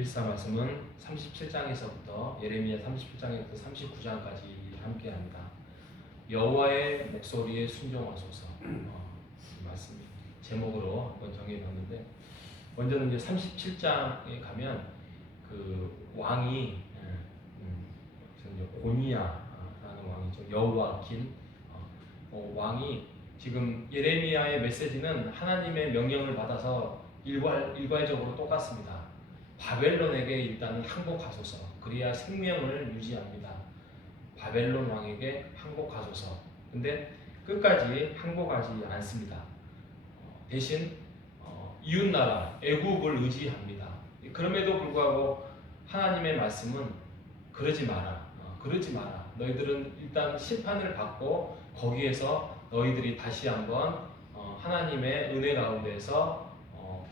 114 말씀은 37장에서부터 예레미야 37장에서 39장까지 함께합니다. 여호와의 목소리에 순종하소서 말씀 제목으로 한번 정해봤는데, 먼저는 이제 37장에 가면 그 왕이 고니야라는 왕이죠. 여호와긴 왕이 지금 예레미야의 메시지는 하나님의 명령을 받아서 일괄적으로 똑같습니다. 바벨론에게 일단은 항복하소서, 그래야 생명을 유지합니다. 바벨론 왕에게 항복하소서. 근데 끝까지 항복하지 않습니다. 대신 이웃나라 애국을 의지합니다. 그럼에도 불구하고 하나님의 말씀은 그러지 마라. 그러지 마라. 너희들은 일단 심판을 받고 거기에서 너희들이 다시 한번 하나님의 은혜 가운데서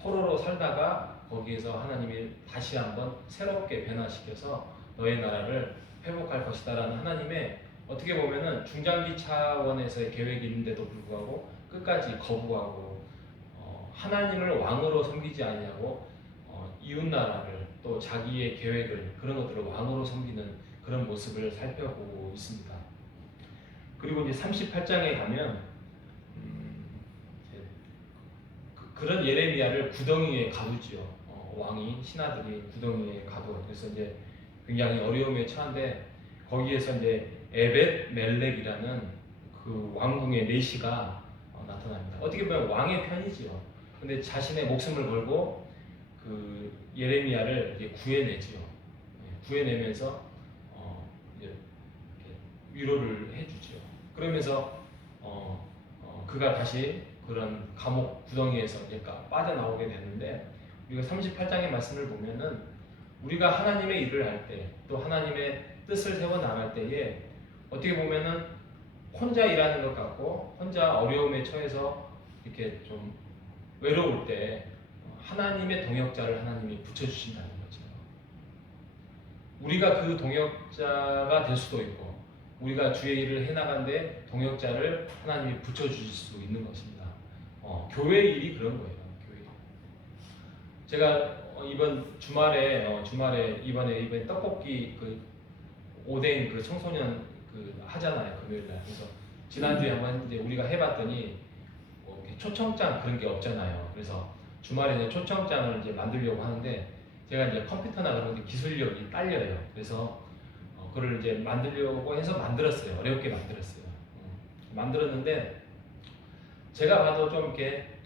포로로 살다가 거기에서 하나님이 다시 한번 새롭게 변화시켜서 너희 나라를 회복할 것이다라는 하나님의 어떻게 보면은 중장기 차원에서의 계획이 있는데도 불구하고 끝까지 거부하고 하나님을 왕으로 섬기지 아니하고 이웃나라를 또 자기의 계획을 그런 것들을 왕으로 섬기는 그런 모습을 살펴보고 있습니다. 그리고 이제 38장에 가면 그런 예레미야를 구덩이에 가두지요. 왕이 신하들이 구덩이에 가둬. 그래서 이제 굉장히 어려움에 처한데 거기에서 이제 에벳 멜렉이라는 그 왕궁의 내시가 나타납니다. 어떻게 보면 왕의 편이지요. 근데 자신의 목숨을 걸고 그 예레미야를 이제 구해내지요. 구해내면서 이제 위로를 해주지요. 그러면서 그가 다시 그런 감옥 구덩이에서 이제 빠져나오게 됐는데, 우리가 38장의 말씀을 보면은 우리가 하나님의 일을 할 때 또 하나님의 뜻을 세워 나갈 때에 어떻게 보면은 혼자 일하는 것 같고 혼자 어려움에 처해서 이렇게 좀 외로울 때 하나님의 동역자를 하나님이 붙여주신다는 거죠. 우리가 그 동역자가 될 수도 있고 우리가 주의 일을 해나간데 동역자를 하나님이 붙여주실 수 있는 것입니다. 교회 일이 그런 거예요. 교회. 제가 이번 주말에 이번에 떡볶이 그 오뎅 그 청소년 그 하잖아요, 금요일날. 그래서 지난주에 한번 이제 우리가 해봤더니 초청장 그런 게 없잖아요. 그래서 주말에 이제 초청장을 이제 만들려고 하는데 제가 이제 컴퓨터나 그런 게 기술력이 딸려요. 그래서 그걸 이제 만들려고 해서 만들었어요. 어렵게 만들었어요. 만들었는데 제가 봐도 좀 이렇게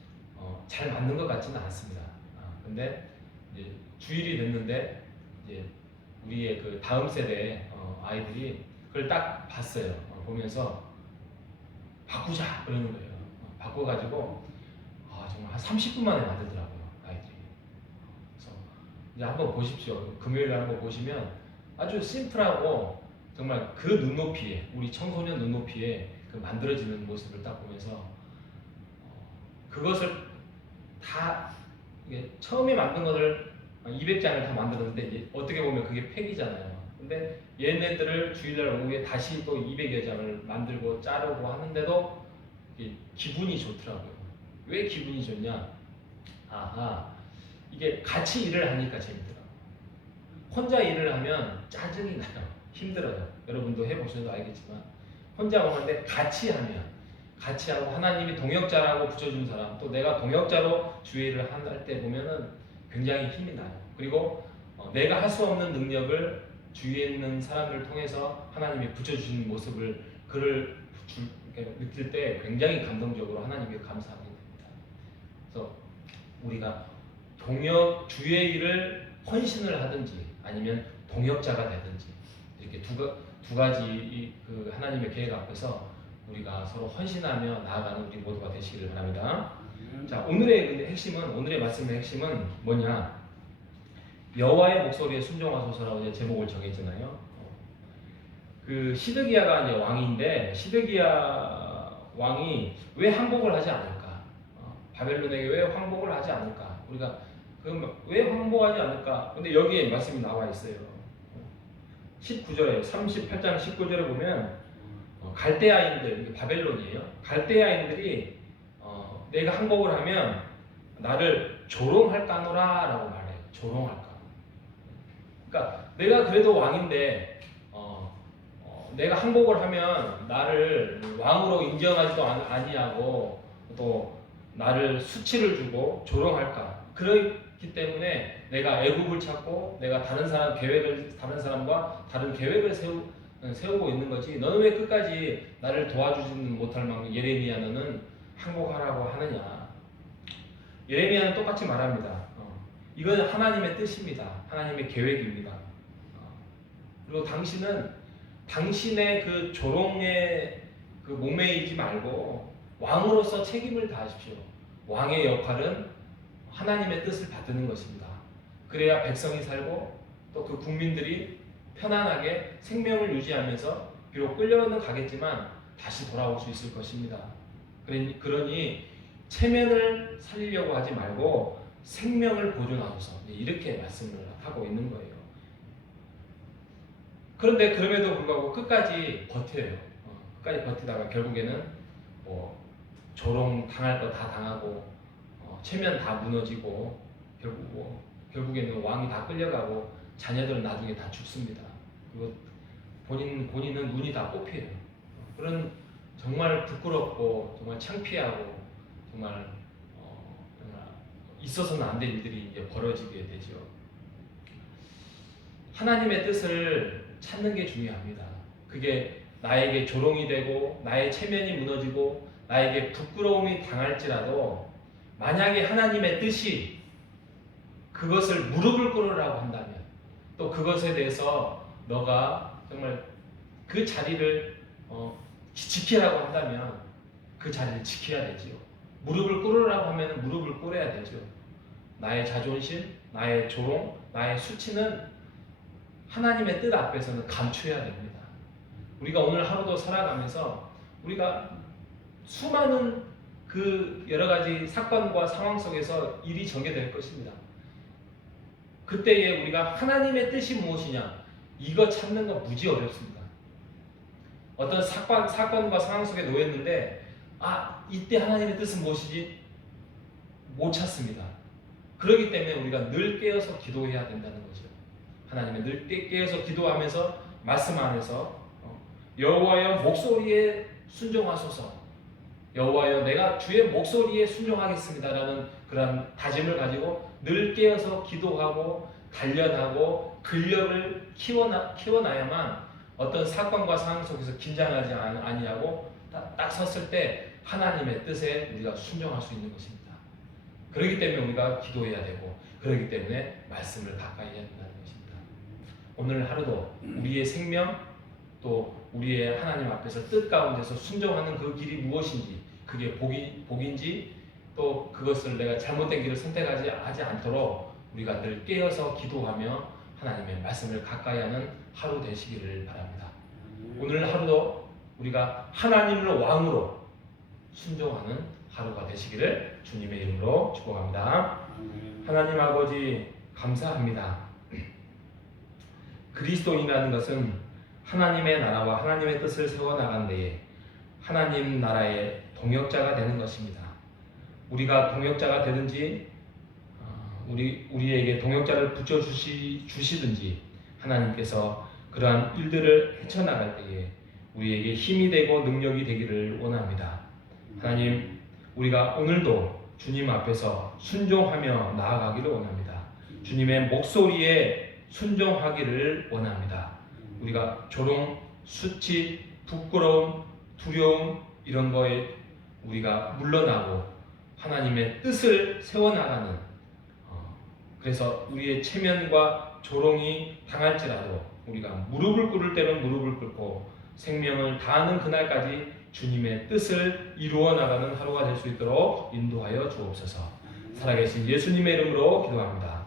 잘 만든 것 같지는 않습니다. 근데 이제 주일이 됐는데 이제 우리의 그 다음 세대 아이들이 그걸 딱 봤어요. 보면서 바꾸자 그러는 거예요. 바꿔가지고 정말 한 30분 만에 만들더라고요, 아이들이. 그래서 이제 한번 보십시오. 금요일에 한번 보시면 아주 심플하고 정말 그 눈높이에, 우리 청소년 눈높이에 그 만들어지는 모습을 딱 보면서 그것을 다 처음에 만든 것을 200장을 다 만들었는데 이제 어떻게 보면 그게 폐기잖아요. 근데 얘네들을 주일날 오후에 다시 또 200여 장을 만들고 자르고 하는데도 기분이 좋더라고요. 왜 기분이 좋냐? 이게 같이 일을 하니까 재밌더라고요. 혼자 일을 하면 짜증이 나요. 힘들어요. 여러분도 해보셔도 알겠지만 혼자 하는데 같이 하면, 같이 하고 하나님이 동역자라고 붙여준 사람, 또 내가 동역자로 주의 일을 할 때 보면은 굉장히 힘이 나요. 그리고 내가 할 수 없는 능력을 주위에 있는 사람들을 통해서 하나님이 붙여주신 모습을 느낄 때 굉장히 감동적으로 하나님께 감사하게 됩니다. 그래서 우리가 주의 일을 헌신을 하든지 아니면 동역자가 되든지 이렇게 두 가지 그 하나님의 계획 앞에서 우리가 서로 헌신하며 나아가는 우리 모두가 되시기를 바랍니다. 자, 오늘의 말씀의 핵심은 뭐냐? 여호와의 목소리에 순종하소서라고 이제 제목을 정했잖아요. 그 시드기야가 이제 왕인데 시드기야 왕이 왜 항복을 하지 않을까? 바벨론에게 왜 항복을 하지 않을까? 우리가 왜 항복하지 않을까? 근데 여기에 말씀이 나와 있어요. 19절에 38장 19절에 보면 갈대아인들, 바벨론이에요. 갈대아인들이 내가 항복을 하면 나를 조롱할까노라 라고 말해요. 조롱할까. 그러니까 내가 그래도 왕인데 내가 항복을 하면 나를 왕으로 인정하지도 아니하고 또 나를 수치를 주고 조롱할까. 그렇기 때문에 내가 애굽을 찾고 내가 다른 사람과 다른 계획을 세우고 있는 거지. 너는 왜 끝까지 나를 도와주지는 못할 만큼 예레미야 너는 항복하라고 하느냐. 예레미야는 똑같이 말합니다. 이건 하나님의 뜻입니다. 하나님의 계획입니다. 그리고 당신은 당신의 그 조롱에 그 목매이지 말고 왕으로서 책임을 다하십시오. 왕의 역할은 하나님의 뜻을 받드는 것입니다. 그래야 백성이 살고 또 그 국민들이 편안하게 생명을 유지하면서 비록 끌려는 가겠지만 다시 돌아올 수 있을 것입니다. 그러니 체면을 살리려고 하지 말고 생명을 보존하소서, 이렇게 말씀을 하고 있는 거예요. 그런데 그럼에도 불구하고 끝까지 버텨요. 끝까지 버티다가 결국에는 조롱 당할 거 다 당하고 체면 다 무너지고 결국에는 왕이 다 끌려가고 자녀들은 나중에 다 죽습니다. 그리고 본인은 눈이 다 뽑혀요. 그런 정말 부끄럽고 정말 창피하고 정말 있어서는 안 될 일들이 이제 벌어지게 되죠. 하나님의 뜻을 찾는 게 중요합니다. 그게 나에게 조롱이 되고 나의 체면이 무너지고 나에게 부끄러움이 당할지라도 만약에 하나님의 뜻이 그것을 무릎을 꿇으라고 한다면 또 그것에 대해서 너가 정말 그 자리를 지키라고 한다면 그 자리를 지켜야 되지요. 무릎을 꿇으라고 하면 무릎을 꿇어야 되죠. 나의 자존심, 나의 조롱, 나의 수치는 하나님의 뜻 앞에서는 감춰야 됩니다. 우리가 오늘 하루도 살아가면서 우리가 수많은 그 여러 가지 사건과 상황 속에서 일이 전개될 것입니다. 그때에 우리가 하나님의 뜻이 무엇이냐, 이거 찾는 거 무지 어렵습니다. 어떤 사건과 상황 속에 놓였는데 이때 하나님의 뜻은 무엇이지? 못 찾습니다. 그렇기 때문에 우리가 늘 깨어서 기도해야 된다는 거죠. 하나님의 늘 깨어서 기도하면서 말씀 안에서 여호와여 목소리에 순종하소서, 여호와여 내가 주의 목소리에 순종하겠습니다라는 그런 다짐을 가지고 늘 깨어서 기도하고 단련하고 근력을 키워놔야만 어떤 사건과 상황 속에서 긴장하지 아니하고 딱 섰을 때 하나님의 뜻에 우리가 순종할 수 있는 것입니다. 그렇기 때문에 우리가 기도해야 되고 그렇기 때문에 말씀을 가까이 해야 된다는 것입니다. 오늘 하루도 우리의 생명 또 우리의 하나님 앞에서 뜻 가운데서 순종하는 그 길이 무엇인지, 그게 복인지 또 그것을 내가 잘못된 길을 선택하지 않도록 우리가 늘 깨어서 기도하며 하나님의 말씀을 가까이 하는 하루 되시기를 바랍니다. 오늘 하루도 우리가 하나님을 왕으로 순종하는 하루가 되시기를 주님의 이름으로 축복합니다. 하나님 아버지 감사합니다. 그리스도인이라는 것은 하나님의 나라와 하나님의 뜻을 세워나간 데에 하나님 나라의 동역자가 되는 것입니다. 우리가 동역자가 되든지 우리에게 동역자를 붙여주시든지 하나님께서 그러한 일들을 헤쳐나갈 때에 우리에게 힘이 되고 능력이 되기를 원합니다. 하나님, 우리가 오늘도 주님 앞에서 순종하며 나아가기를 원합니다. 주님의 목소리에 순종하기를 원합니다. 우리가 조롱, 수치, 부끄러움, 두려움 이런 거에 우리가 물러나고 하나님의 뜻을 세워나가는 그래서 우리의 체면과 조롱이 당할지라도 우리가 무릎을 꿇을 때는 무릎을 꿇고 생명을 다하는 그날까지 주님의 뜻을 이루어 나가는 하루가 될 수 있도록 인도하여 주옵소서. 살아계신 예수님의 이름으로 기도합니다.